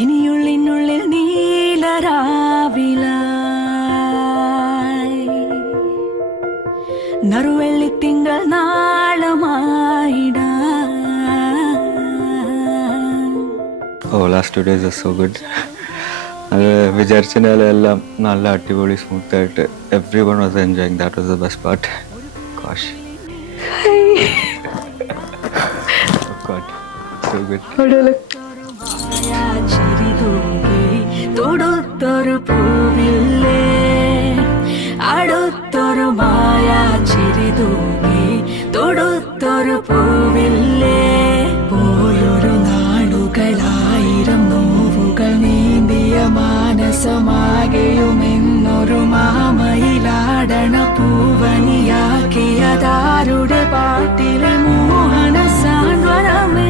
ഇനിയുള്ളിനുള്ളിൽ നീലരാവിലായി നറുവെള്ളിത്തിങ്കൾ നാളമായിടാ. Oh, last 2 days are so good. അത് വിചാരിച്ചതിനെല്ലാം നല്ല അടിപൊളി സ്മൂത്ത് ആയിട്ട് every one was enjoying. That was the best part. Gosh. Oh God, so good. തൊടുത്തൊരു പൂവില്ലേ അടുത്തൊരു മായാ ചിരി തൂങ്ങി തൊടുത്തൊരു പൂവില്ലേ. പോയൊരു നാളുകളായിരം നോവുകൾ നീന്തിയ മാനസമാകെയുമെന്നൊരു മാമയിലാടണ പൂവനിയാക്കിയതാരുടെ പാട്ടിലെ മോഹന സാന്ത്വനമേ.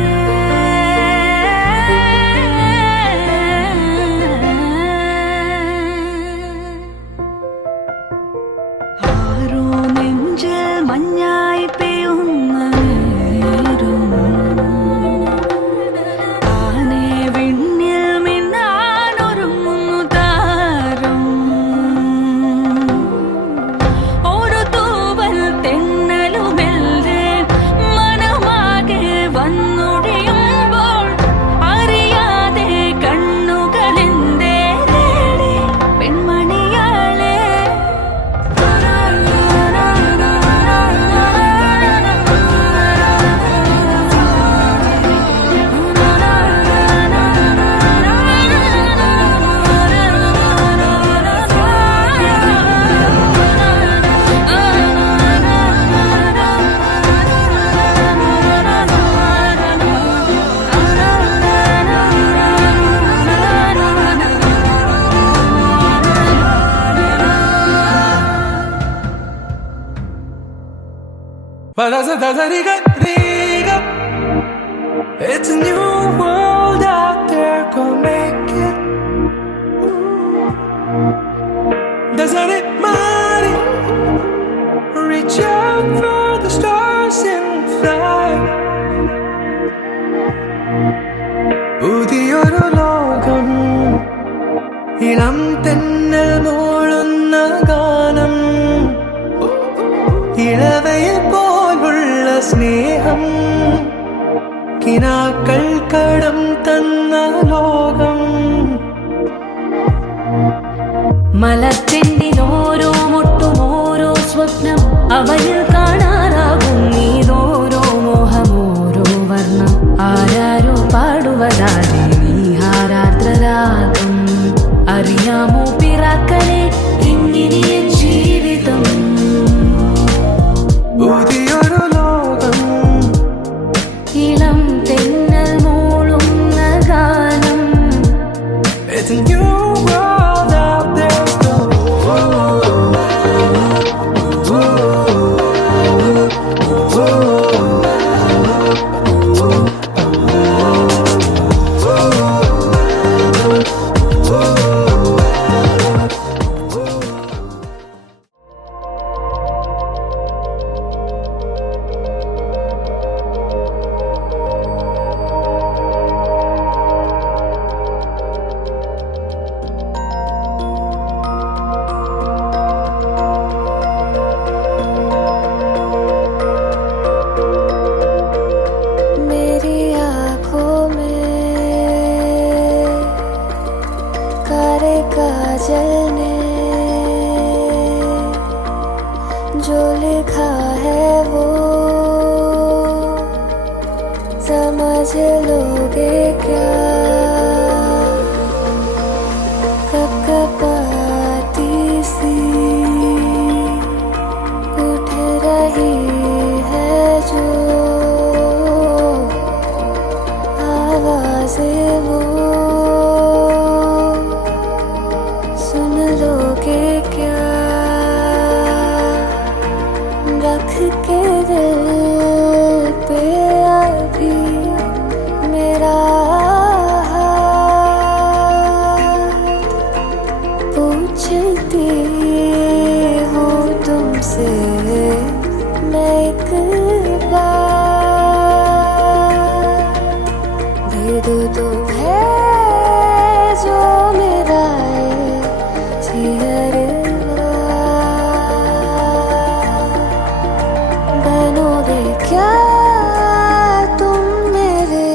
മഞ്ഞായി പെയ്യുന്ന താനെ വിണ്ണിൽ മിന്നാനൊരുങ്ങുന്നു താരം. ഒരു തൂവൽ തെന്നലുമെല്ലെ മനമാകെ വന്നൊഴിയുമ്പോൾ അറിയാതെ കണ്ണുകളെന്തേ പെൺമണിയാളെ. It's a new world out there, go make it. Doesn't it matter? Reach out for the stars and fly. പുതിയൊരു ലോകം ഇളം തെന്നൽ മൂളുന്ന ഗാനം ഇളവയിൽ പോലുള്ള സ്നേഹം കിനാക്കൾ കടം തന്ന ലോകം. മലത്തിൻ്റെ ഓരോ മുട്ടും ഓരോ സ്വപ്നം അവയിൽ കാണാറാകും നീതോരോ മോഹം ഓരോ വർണ്ണം ആരാരോ പാടുവതാരെ നീഹാരാദ്രരാഗം. അറിയാമോ പിറാക്കനെ ഇങ്ങനെ ജീവിതം പുതിയൊരു ലോകം ഇളം തെന്നൽ മൂളുന്ന ഗാനം. It's a new world out there, go. जो लिखा है वो समझ लोगे क्या? कपकपाती सी उठ रही है जो आवाज़ें वो सुन लोगे क्या? रख के दिल पे अभी मेरा हाथ पूछती हूँ तुमसे मैं एक बार। दे दो तुम्हें जो मेरा बनोगे क्या तुम मेरे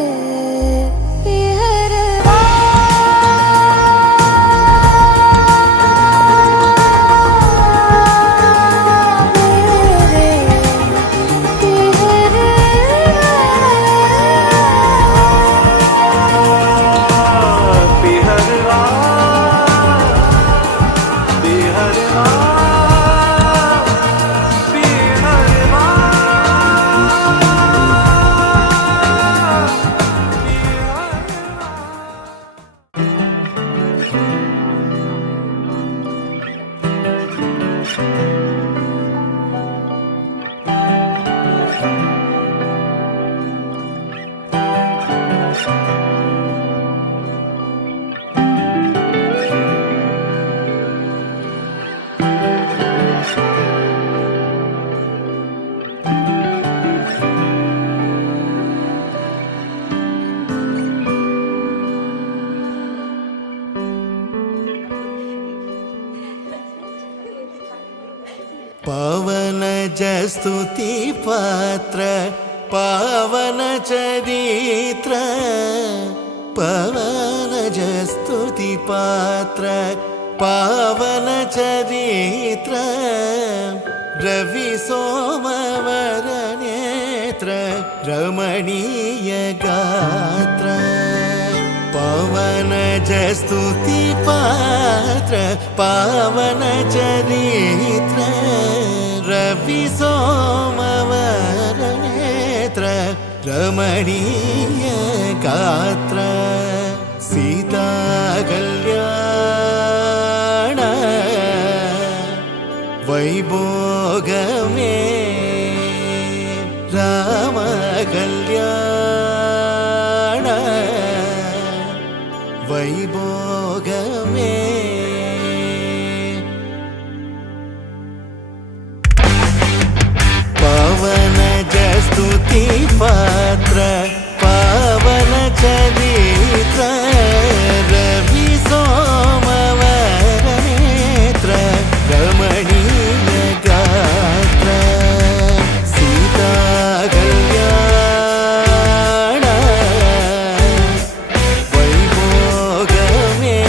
पावन जस्तुति पात्र पावन चरित्र पावन जस्तुति पात्र पावन चरित्र रवि सोमवर नेत्र रमणीय गात्र पावन जस्तुति पात्र पावन चरित्र रवि सोमवर नेत्र रमणीय गात्र सीता कल्याण वैभोगमे राम कल्याण वैभोगमे पावन जस्तुति पात्र पावन चरित्र रवि सोमवर नेत्र रमणीय गात्र सीता कल्याण वैभोगमे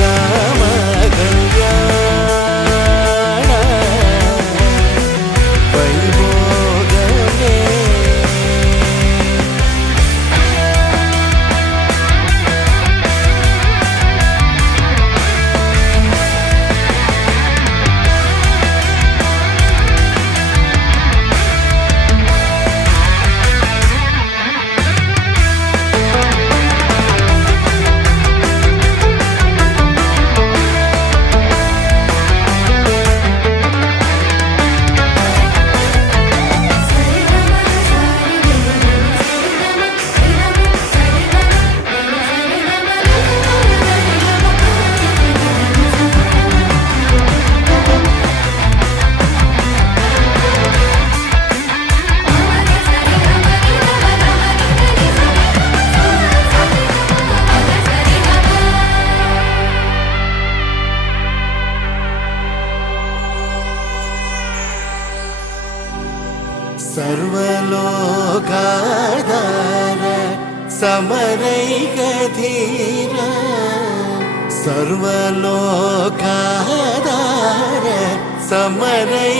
राम कल्याण वैभोगमे सर्वलोकाधार समरैकधीर सर्वलोकाधार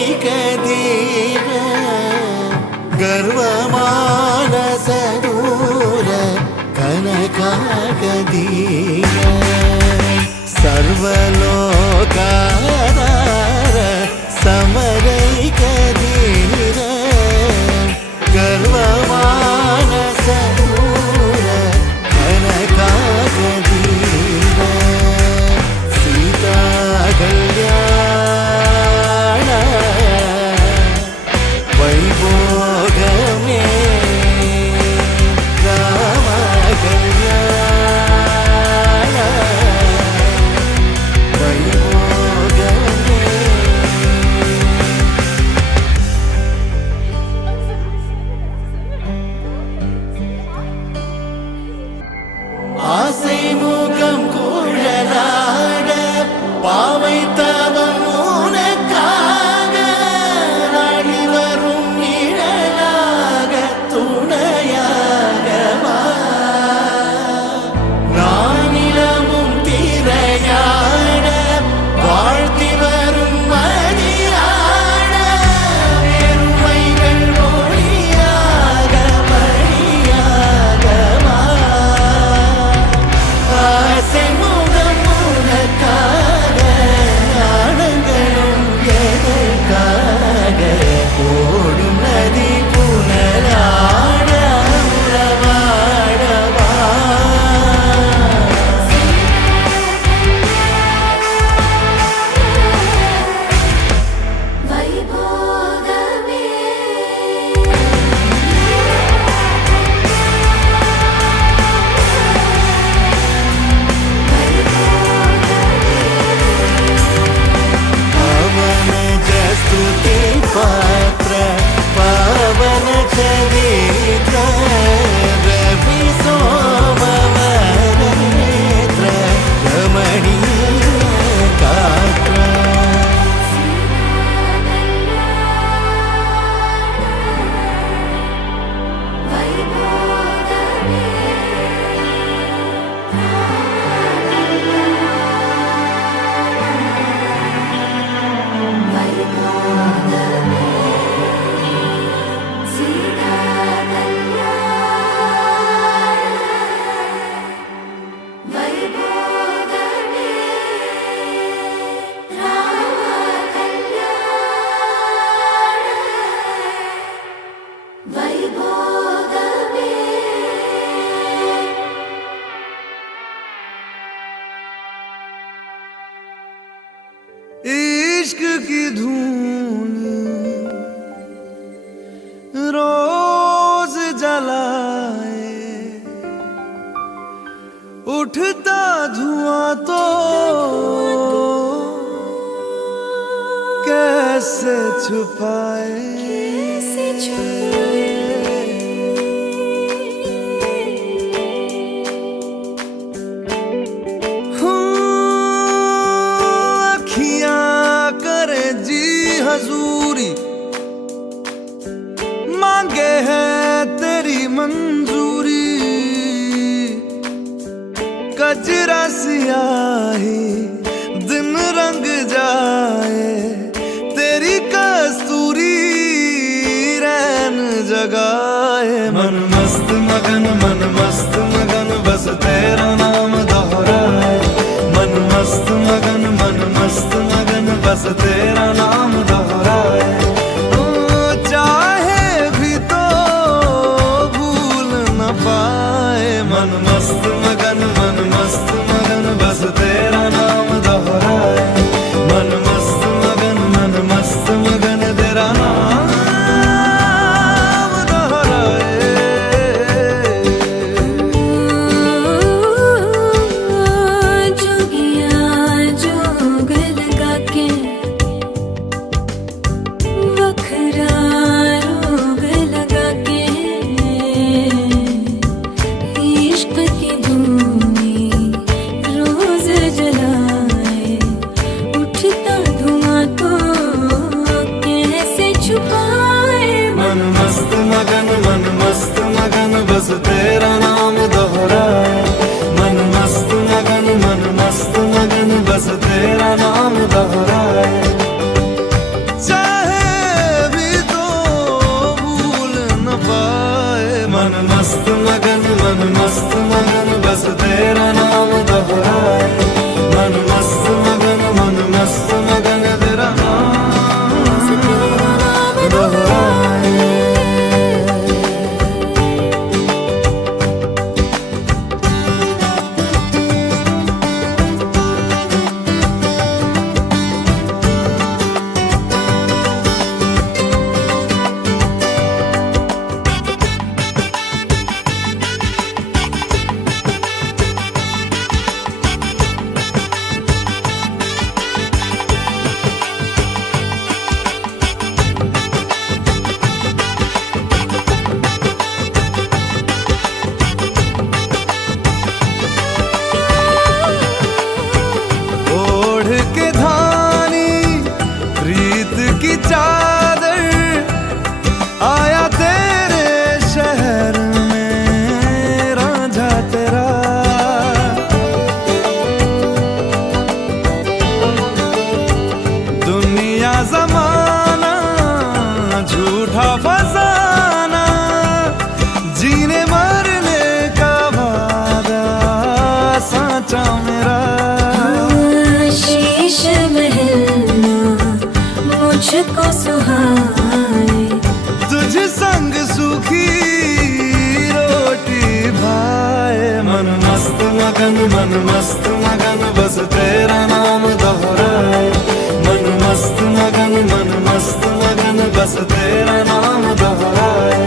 समरैकधीर गर्वमानसदूर कनकागधीर सर्वलोकाधार समरैकधीर गर्वमानसदूर कनकागधीर सीता कल्याण वैभोगमे राम कल्याण वैभोगमे ஆசை முகம் குழலாட பாவை தவம் உனக்காக நாடி வரும் நிழலாக துணையாக வா. நானிலமும் திரையாட வாழ்த்தி வரும் மதியாட பெருமைகள் மொழியாக வழியாக வா. ஆசை முகம் உனக்காக ஆனங்களும் எதற்காக ஓடும் நதி புனலாட உறவாடவா. வைபோகமே पवन जस्तुति पात्र पावन चरित्र रवि सोमवर नेत्र रमणीय गात्र इश्क की धून रोज जलाए उठता धुआं तो कैसे छुपाए अखियां करे जी हजूरी मांगे है तेरी मंजूरी कजरा सियाही दिन रंग जाए तेरी कस्तूरी रैन जगाए मन मस्त मगन बस तेरा नाम दोहराए मन मस्त मगन बस तेरा नाम दोहराए ओ, चाहे भी तो भूल न पाए मन मस्त मगन बस तेरा नाम दोहराए मन मस्त मगन तेरा नाम दोहराए जोगिया जोग लगा के वखरा रोग लगा के इश्क की धूनी रोज जलाए उठता धुआं तो कैसे छुपाए मन मस्त मगन बस तेरा नाम दोहराए मन मस्त मगन बस तेरा नाम दोहराए मस्त मगन तेरा नाम दोहराए चादर आया तेरे शहर में रांझा तेरा दुनिया जमाना झूठा फसाना जीने मरने का वादा साचा मेरा शीश महलना मुझको सुहाए तुझ संग सूखी रोटी भाए मन मस्त मगन बस तेरा नाम दोहराए मन मस्त मगन बस तेरा नाम दोहराए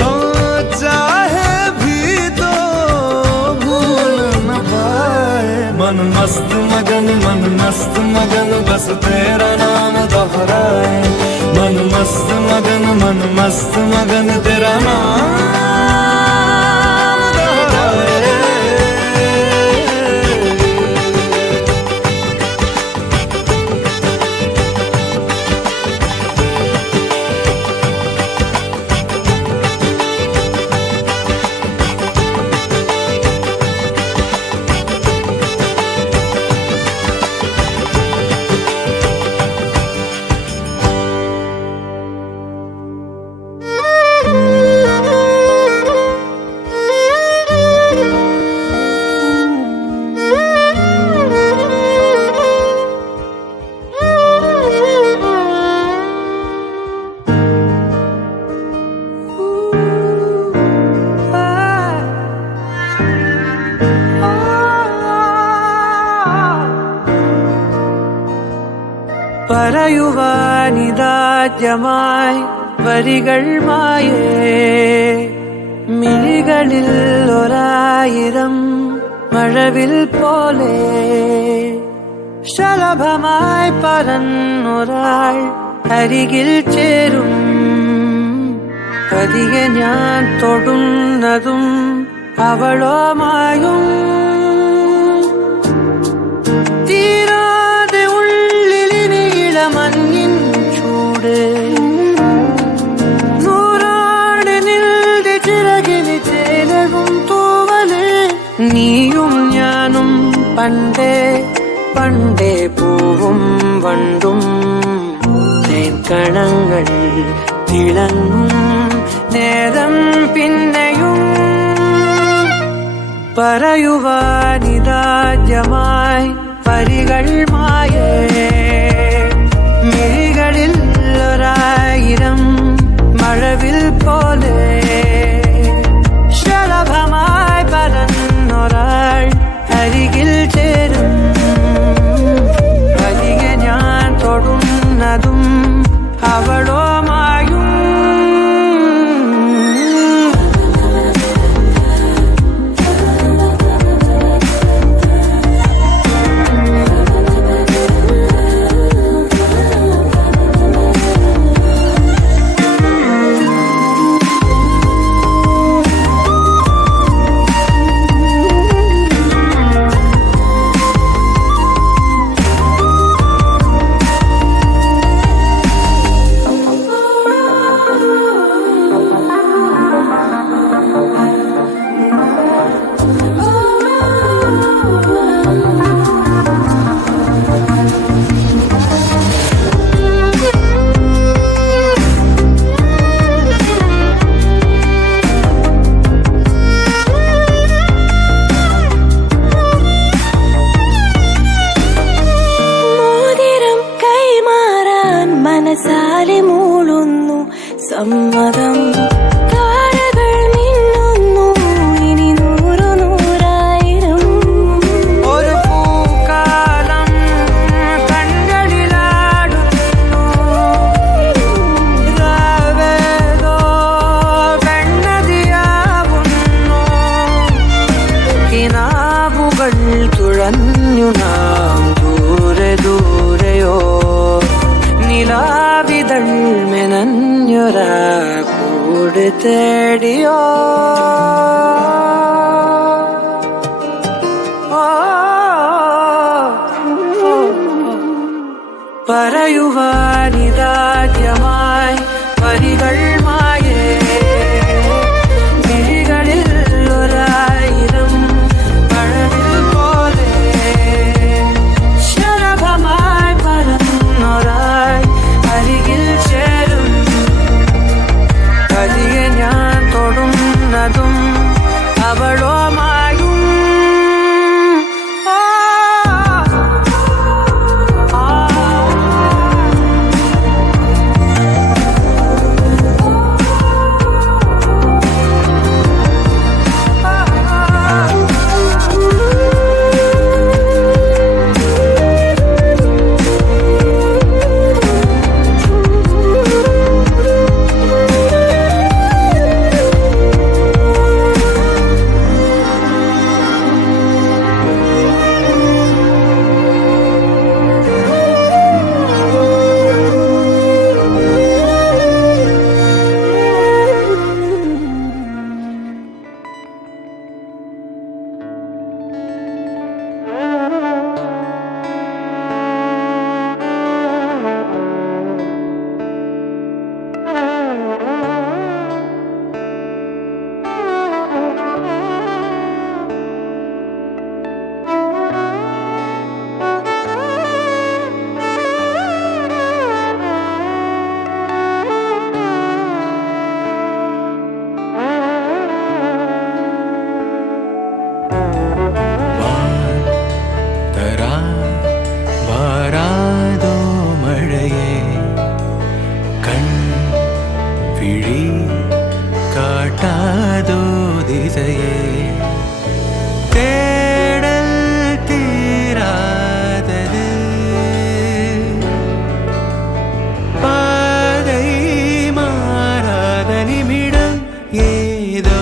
तो चाहे भी तो भूल न पाए मन मस्त मगन बस तेरा नाम दोहराए मन मस्त मगन तेरा नाम दोहराए പറയുവാനിതാദ്യമായി വരികൾ മായേ മിഴികളിൽ ഒരായിരം മഴവിൽ പോലെ ശലഭമായി പറന്നൊരാൾ അരികിൽ ചേരും പതിയെ ഞാൻ തൊടുന്നതും അവളോമായും തീരാതെ ഉള്ളിലിനിയില മഞ്ഞിൻ ചൂട് നൂറാണ് നിന്റെ ചിറകിന് ചേലവും തൂവല് നീയും ഞാനും പണ്ടേ പണ്ടേ പൂവും വണ്ടും തേൻകണങ്ങൾ തിളങ്ങും നേരം പിന്നെയും പറയുവാനിതാദ്യമായി വരികൾ മായേ മിഴികളിൽ ഒരായിരം മഴവിൽ പോലെ ശലഭമായി പറന്നൊരാൾ അരികിൽ ചേരും പതിയെ ഞാൻ തൊടുന്നതും അവളോമായും സമ്മതം താരകൾ മിന്നുന്നു ഇനി നൂറു നൂറായിരം ഒരു പൂക്കാലം കണ്ണടിലാടുന്നു രാവേതോ വെണ്ണതിയാവുന്നു കിനാവുകൾ തുഴഞ്ഞു നാം ദൂരെ ദൂരെയോ നിലാവിതൾ മെനഞ്ഞൊരാ കൂട് തേടിയോ പറയുവാനിതാദ്യമായി വരികൾ മായേ വിഴികളിൽ ഒരായിരം മഴവിൽ പോലെ ശലഭമായി പറന്നൊരായി അരികിൽ ചേരും പതിയെ ഞാൻ തൊടുന്നതും അവളോ മായും വാരാതോ മഴയെ കൺ വിഴി കാട്ടാതോ ദിശയെ തേടൽ തീരാതത് പാதை மாறாத நிமிடம் ஏதோ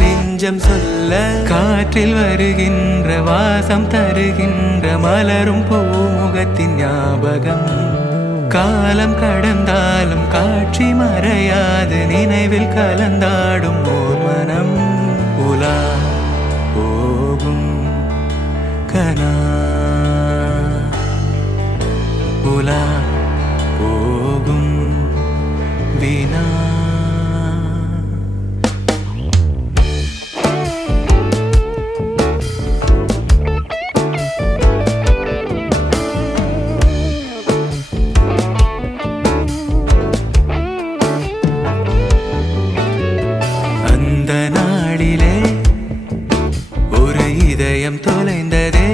நெஞ்சம் சொல்ல காற்றில் வருகின்ற வாசம் தருகின்ற மலரும் பூமுகத்தின் ஞாபகம் காலம் கடந்தாலும் காட்சி மறையாது நினைவில் கலந்தாடும் ஓர் மனம் உலா போகும் கனா உலா போகும் வினா அந்த நாளிலே ஒரு இதயம் தொலைந்ததே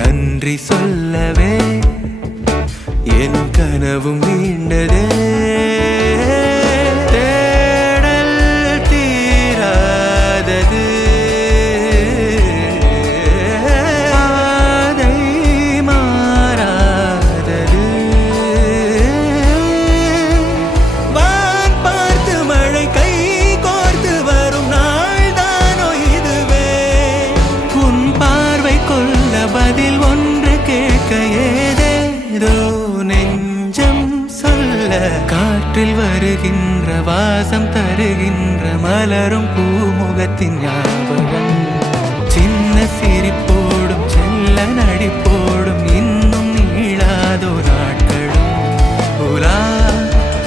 நன்றி சொல்லவே என் கனவும் மீண்டதே தேடல் தீராதது பாதை மாறாதது வான் பார்த்து மழை கை கோர்த்து வரும் நாள் தானோ இதுவே உன் பார்வை கொள்ள பதில் ஒன்று கேட்க ஏதேதோ நெஞ்சம் சொல்ல காற்றில் வருகின்ற வாசம் தருகின்ற மலரும் பூமுகத்தின் ஞாபகம் சின்ன சிரிப்போடும் செல்ல நடிப்போடும் இன்னும் நீளாதோ நாட்களும் உலா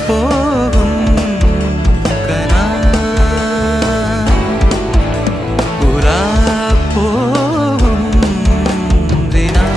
போகும் கனா உலா போகும் தினா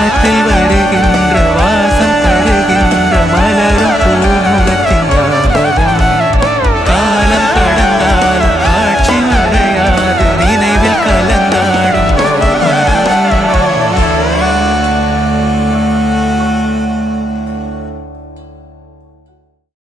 காற்றில் வருகின்ற